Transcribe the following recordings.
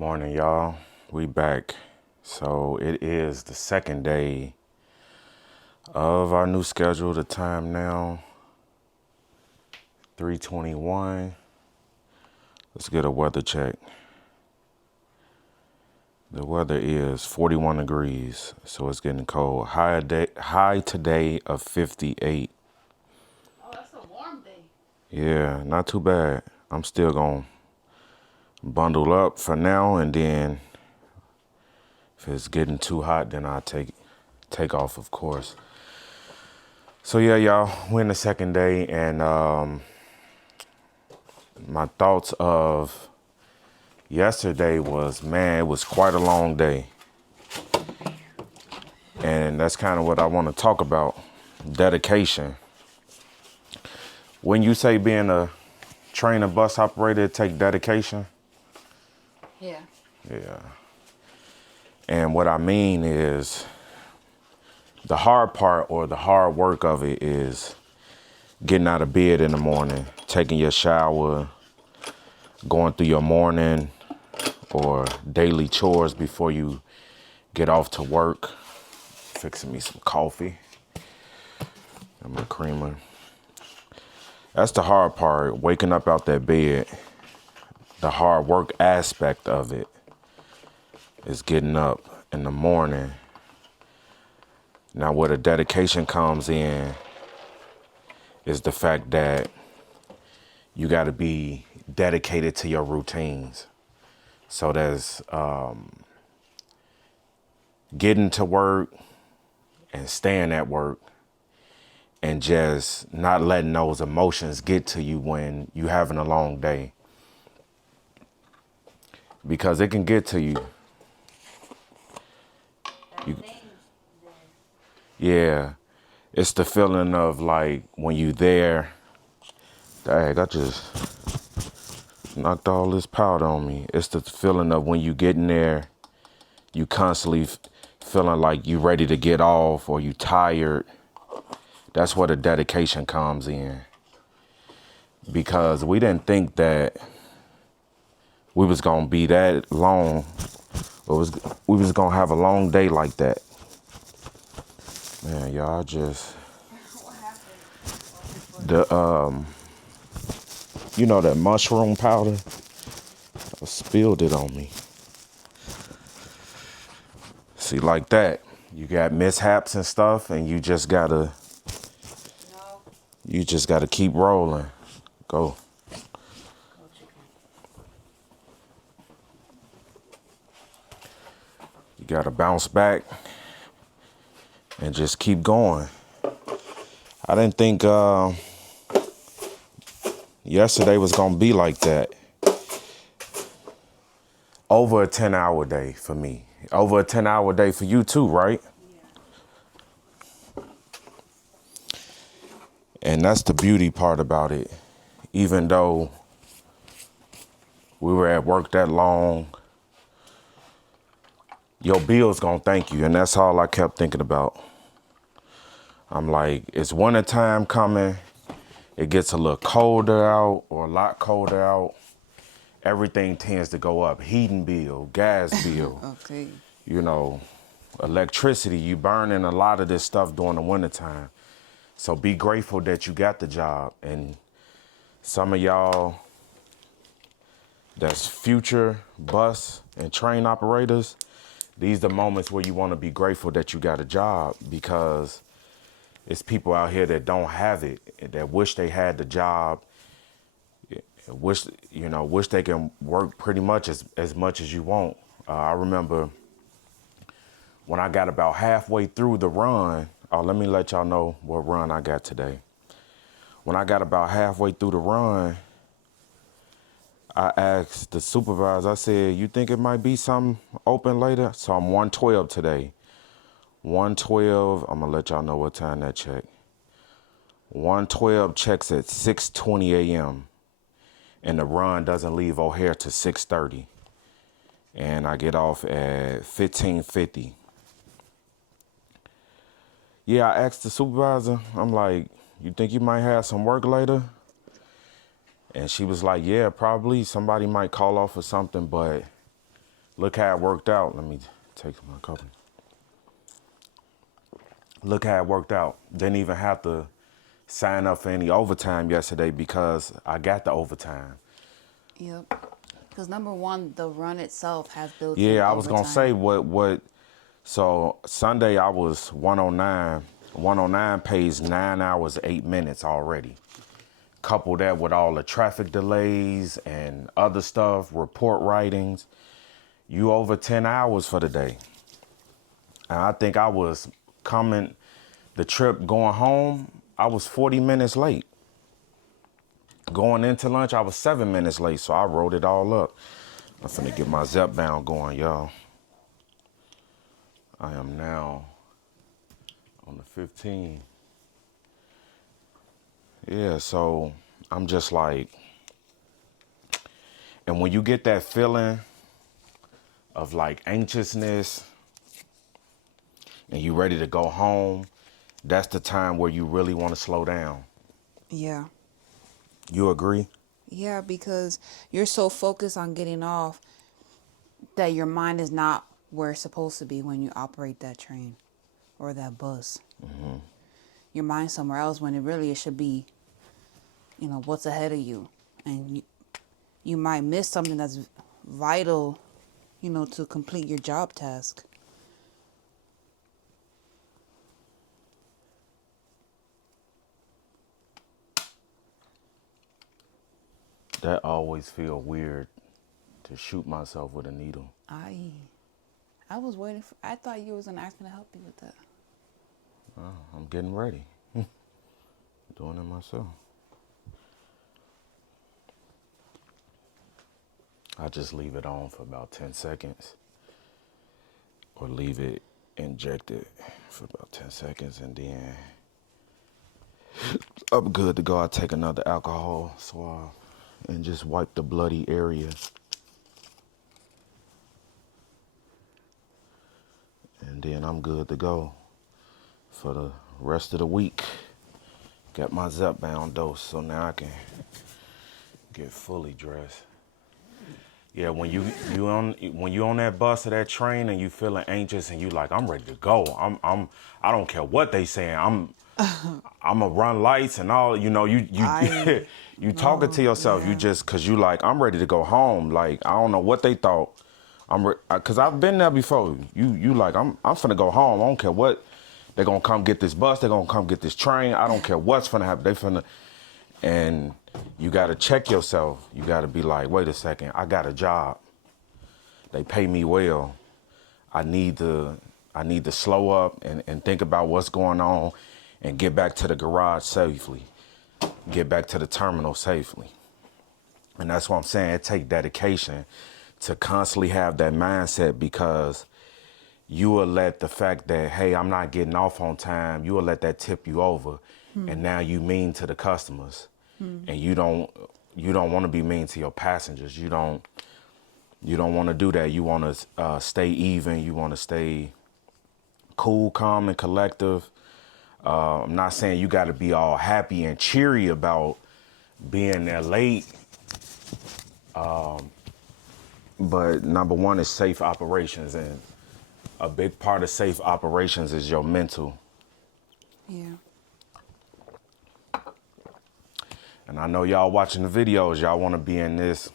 Morning, y'all. We back. So it is the second day of our new schedule. The time now, 3:21. Let's get a weather check. The weather is 41 degrees, so it's getting cold. High today of 58. Oh, that's a warm day. Yeah, not too bad. I'm still gonna bundle up for now, and then if it's getting too hot, then I'll take off, of course. So yeah, y'all, we're in the second day, and my thoughts of yesterday was, man, it was quite a long day. And that's kind of what I want to talk about. Dedication. When you say being a trainer bus operator, it take dedication. Yeah. Yeah. And what I mean is the hard part or the hard work of it is getting out of bed in the morning, taking your shower, going through your morning or daily chores before you get off to work, fixing me some coffee and my creamer. That's the hard part, waking up out that bed. The hard work aspect of it is getting up in the morning. Now, where the dedication comes in is the fact that you got to be dedicated to your routines. So there's getting to work and staying at work and just not letting those emotions get to you when you having a long day. Because it can get to you. Yeah. It's the feeling of like when you there, dang, I just knocked all this powder on me. It's the feeling of when you get in there, you constantly feeling like you ready to get off or you tired. That's where the dedication comes in. Because we didn't think that we was gonna be that long. We was gonna have a long day like that. Man, y'all just What happened? the you know that mushroom powder? I spilled it on me. See, like that. You got mishaps and stuff, and No. you just gotta keep rolling. Go. No chicken. You gotta bounce back and just keep going. I didn't think yesterday was gonna be like that. Over a 10-hour day for me. Over a 10-hour day for you too, right? Yeah. And that's the beauty part about it. Even though we were at work that long, your bill's gonna thank you. And that's all I kept thinking about. I'm like, it's winter time coming. It gets a little colder out or a lot colder out. Everything tends to go up. Heating bill, gas bill, Okay. you know, electricity. You burning a lot of this stuff during the wintertime. So be grateful that you got the job. And some of y'all that's future bus and train operators, these are the moments where you want to be grateful that you got a job, because it's people out here that don't have it, that wish they had the job, wish they can work pretty much as much as you want. I remember when I got about halfway through the run. Let me let y'all know what run I got today. When I got about halfway through the run, I asked the supervisor, I said, you think it might be something open later? So I'm 112 today. 112, I'm gonna let y'all know what time that check. 112 checks at 6:20 a.m. and the run doesn't leave O'Hare to 6:30. And I get off at 15:50. Yeah, I asked the supervisor, I'm like, you think you might have some work later? And she was like, yeah, probably somebody might call off or something, but Look how it worked out. Let me take my cup. Look how it worked out. Didn't even have to sign up for any overtime yesterday because I got the overtime. Yep. Because number one, the run itself has built-in Yeah, I was overtime. gonna say what. So Sunday I was 109. 109 pays 9 hours 8 minutes already. Couple that with all the traffic delays and other stuff, report writings. You over 10 hours for the day. And I think I was coming, the trip going home, I was 40 minutes late. Going into lunch, I was 7 minutes late, so I wrote it all up. I'm finna get my Zep bound going, y'all. I am now on the 15. Yeah, so I'm just like, and when you get that feeling of like anxiousness and you ready to go home, that's the time where you really want to slow down. Yeah. You agree? Yeah, because you're so focused on getting off that your mind is not where it's supposed to be when you operate that train or that bus. Mm-hmm. Your mind's somewhere else when it should be, what's ahead of you. And you might miss something that's vital, to complete your job task. That always feel weird to shoot myself with a needle. I was waiting for, I thought you was going to ask me to help you with that. I'm getting ready. Doing it myself. I just leave it on for about 10 seconds or leave it injected for about 10 seconds and then I'm good to go. I take another alcohol swab and just wipe the bloody area. And then I'm good to go for the rest of the week. Got my Zepbound dose, so now I can get fully dressed. Yeah, when you on that bus or that train and you feeling anxious and you like, I'm ready to go. I don't care what they saying. I'ma run lights and all. You you talking to yourself. Yeah. You just cause you like I'm ready to go home. Like I don't know what they thought. Cause I've been there before. You like I'm finna go home. I don't care what. They're gonna come get this bus. They're gonna come get this train. I don't care what's finna happen. They finna. And you gotta check yourself. You gotta be like, wait a second. I got a job. They pay me well. I need to slow up and think about what's going on and get back to the garage safely. Get back to the terminal safely. And that's what I'm saying. It takes dedication to constantly have that mindset because you will let the fact that, hey, I'm not getting off on time, you will let that tip you over. And now you mean to the customers. And you don't want to be mean to your passengers. You don't want to do that. You want to stay even. You want to stay cool, calm, and collective. I'm not saying you got to be all happy and cheery about being there late. But number one is safe operations. And a big part of safe operations is your mental. Yeah. And I know y'all watching the videos, y'all want to be in this.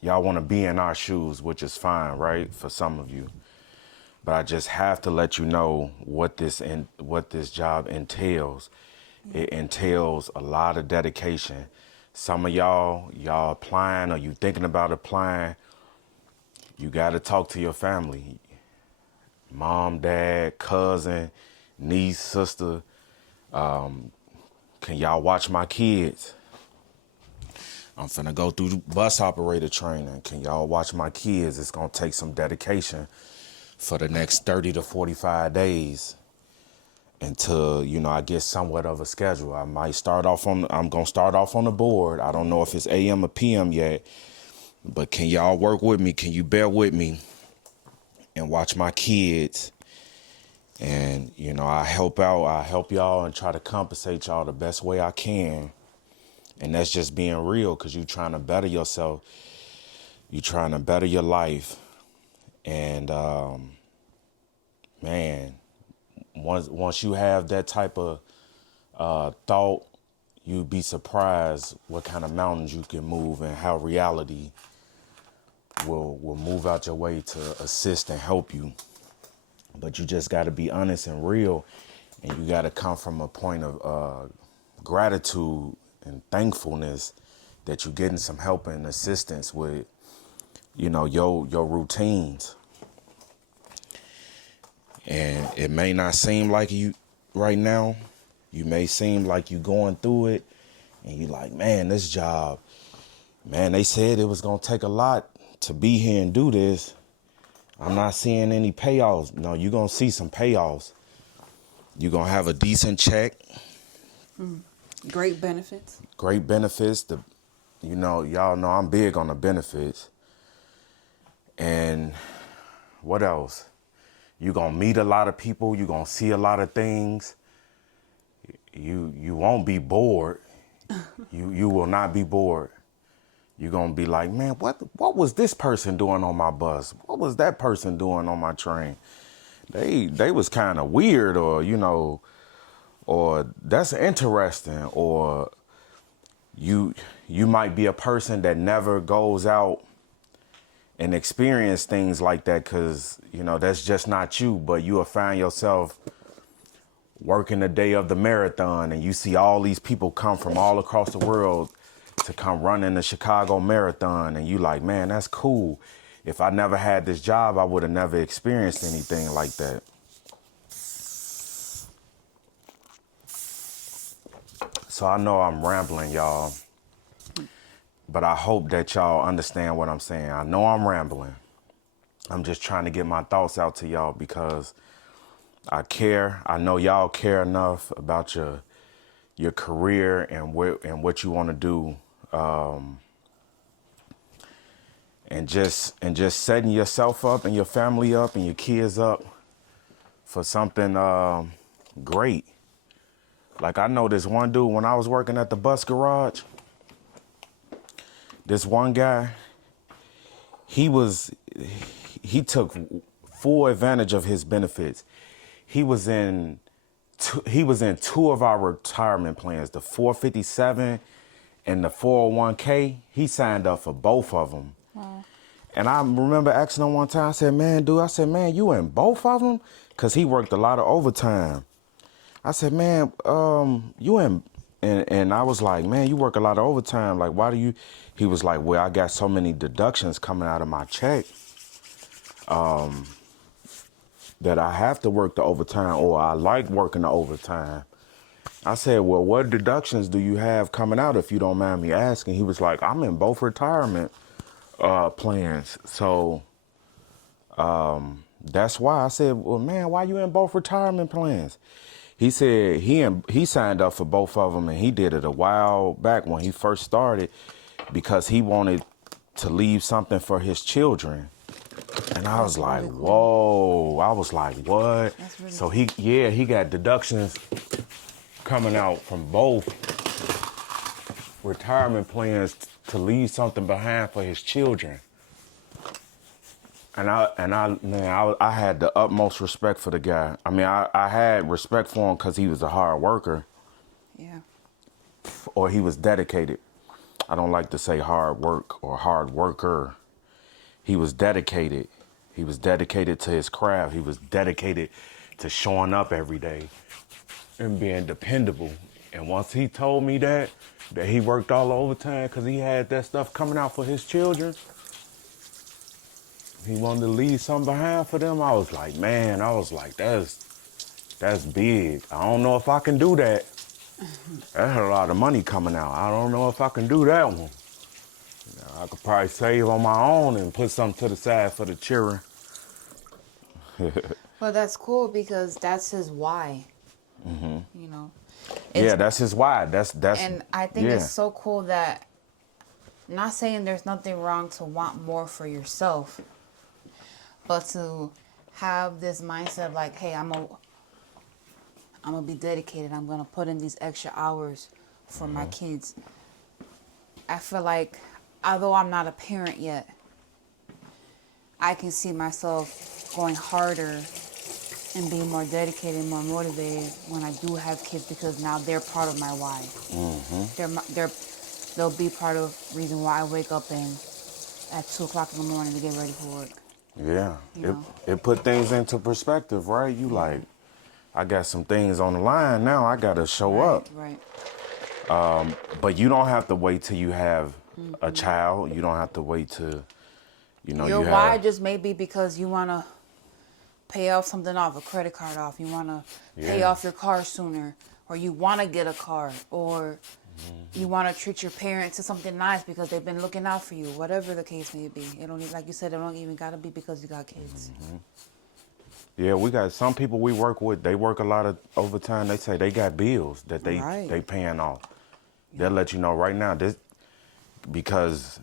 Y'all want to be in our shoes, which is fine, right? For some of you. But I just have to let you know what this job entails. It entails a lot of dedication. Some of y'all applying or you thinking about applying, you got to talk to your family. Mom, dad, cousin, niece, sister. Can y'all watch my kids? I'm finna go through bus operator training. Can y'all watch my kids? It's gonna take some dedication for the next 30 to 45 days until, I get somewhat of a schedule. I'm gonna start off on the board. I don't know if it's AM or PM yet, but can y'all work with me? Can you bear with me and watch my kids? And, I help y'all and try to compensate y'all the best way I can. And that's just being real because you're trying to better yourself. You're trying to better your life. And man, once you have that type of thought, you'd be surprised what kind of mountains you can move and how reality will move out your way to assist and help you. But you just got to be honest and real, and you got to come from a point of gratitude and thankfulness that you're getting some help and assistance with, your routines. And it may not seem like you right now. You may seem like you going through it, and you like, man, this job, man, they said it was gonna take a lot to be here and do this. I'm not seeing any payoffs. No, you're gonna see some payoffs. You're gonna have a decent check. Great benefits. Great benefits. Y'all know I'm big on the benefits. And what else? You're gonna meet a lot of people. You're gonna see a lot of things. You won't be bored. You will not be bored. You're gonna be like, man, what was this person doing on my bus? What was that person doing on my train? They was kind of weird, or that's interesting, or you might be a person that never goes out and experience things like that because that's just not you. But you will find yourself working the day of the marathon, and you see all these people come from all across the world to come run in the Chicago Marathon, and you like, man, that's cool. If I never had this job, I would have never experienced anything like that. So I know I'm rambling, y'all, but I hope that y'all understand what I'm saying. I know I'm rambling. I'm just trying to get my thoughts out to y'all because I care. I know y'all care enough about your career and what you want to do, and just setting yourself up and your family up and your kids up for something great. Like I know this one dude when I was working at the bus garage. This one guy, he took full advantage of his benefits. He was in two of our retirement plans, the 457 and the 401k. He signed up for both of them. Wow. And I remember asking him one time, I said, man, you in both of them? Because he worked a lot of overtime. I said, man, you in, and I was like, man, you work a lot of overtime. Like, why do you? He was like, well, I got so many deductions coming out of my check that I have to work the overtime, or I like working the overtime. I said, well, what deductions do you have coming out, if you don't mind me asking? He was like, I'm in both retirement plans. So that's why I said, well, man, why you in both retirement plans? He said he signed up for both of them, and he did it a while back when he first started because he wanted to leave something for his children. And I was like, really cool. whoa. I was like, what? That's really So cool. he got deductions coming out from both retirement plans to leave something behind for his children. And I had the utmost respect for the guy. I mean, I had respect for him because he was a hard worker, Yeah. or he was dedicated. I don't like to say hard work or hard worker. He was dedicated. He was dedicated to his craft. He was dedicated to showing up every day and being dependable. And once he told me that he worked all the overtime because he had that stuff coming out for his children, he wanted to leave something behind for them. I was like, man, that's big. I don't know if I can do that. That's a lot of money coming out. I don't know if I can do that one. I could probably save on my own and put something to the side for the children. Well, that's cool because that's his why. You know. Yeah, that's his why. That's And I think yeah. it's so cool that, not saying there's nothing wrong to want more for yourself, but to have this mindset of like, hey, I'm gonna be dedicated. I'm gonna put in these extra hours for my kids. I feel like, although I'm not a parent yet, I can see myself going harder and being more dedicated and more motivated when I do have kids, because now they're part of my why. They'll be part of reason why I wake up and at 2 o'clock in the morning to get ready for work. Yeah, You know? it put things into perspective, right? You like, I got some things on the line now. I gotta show up. Right. But you don't have to wait till you have a child. You don't have to wait till, Your you why have. just may be because you want to pay off something off, a credit card off. You want to pay Yeah. off your car sooner, or you want to get a car, or you want to treat your parents to something nice because they've been looking out for you. Whatever the case may be, it don't, like you said, it don't even gotta be because you got kids. Yeah, we got some people we work with. They work a lot of overtime. They say they got bills that they paying off. They'll let you know right now this, because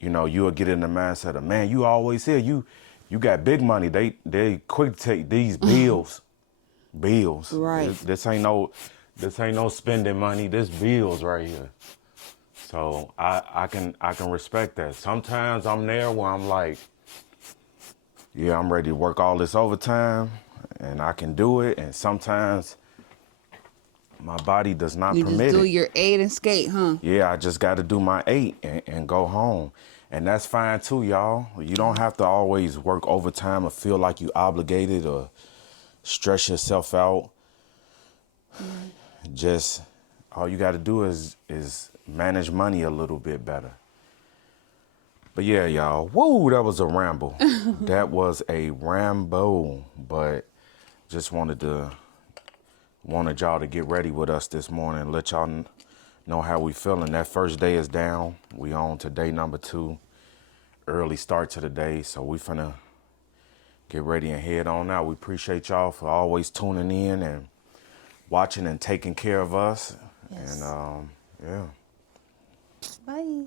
you'll get in the mindset of, man, you always here. You got big money. They quick to take these bills. Right. This ain't no spending money. This bills right here. So I can respect that. Sometimes I'm there where I'm like, yeah, I'm ready to work all this overtime and I can do it. And sometimes my body does not You permit just do it. your 8 and skate, huh? Yeah, I just got to do my 8 and go home. And that's fine too, y'all. You don't have to always work overtime or feel like you obligated or stress yourself out. Just all you got to do is manage money a little bit better. But yeah, y'all. Whoa, that was a ramble. That was a ramble. But just wanted y'all to get ready with us this morning. Let y'all know how we feeling. That first day is down. We on to day number 2. Early start to the day. So we finna get ready and head on out. We appreciate y'all for always tuning in and watching and taking care of us. Yes. And yeah. Bye.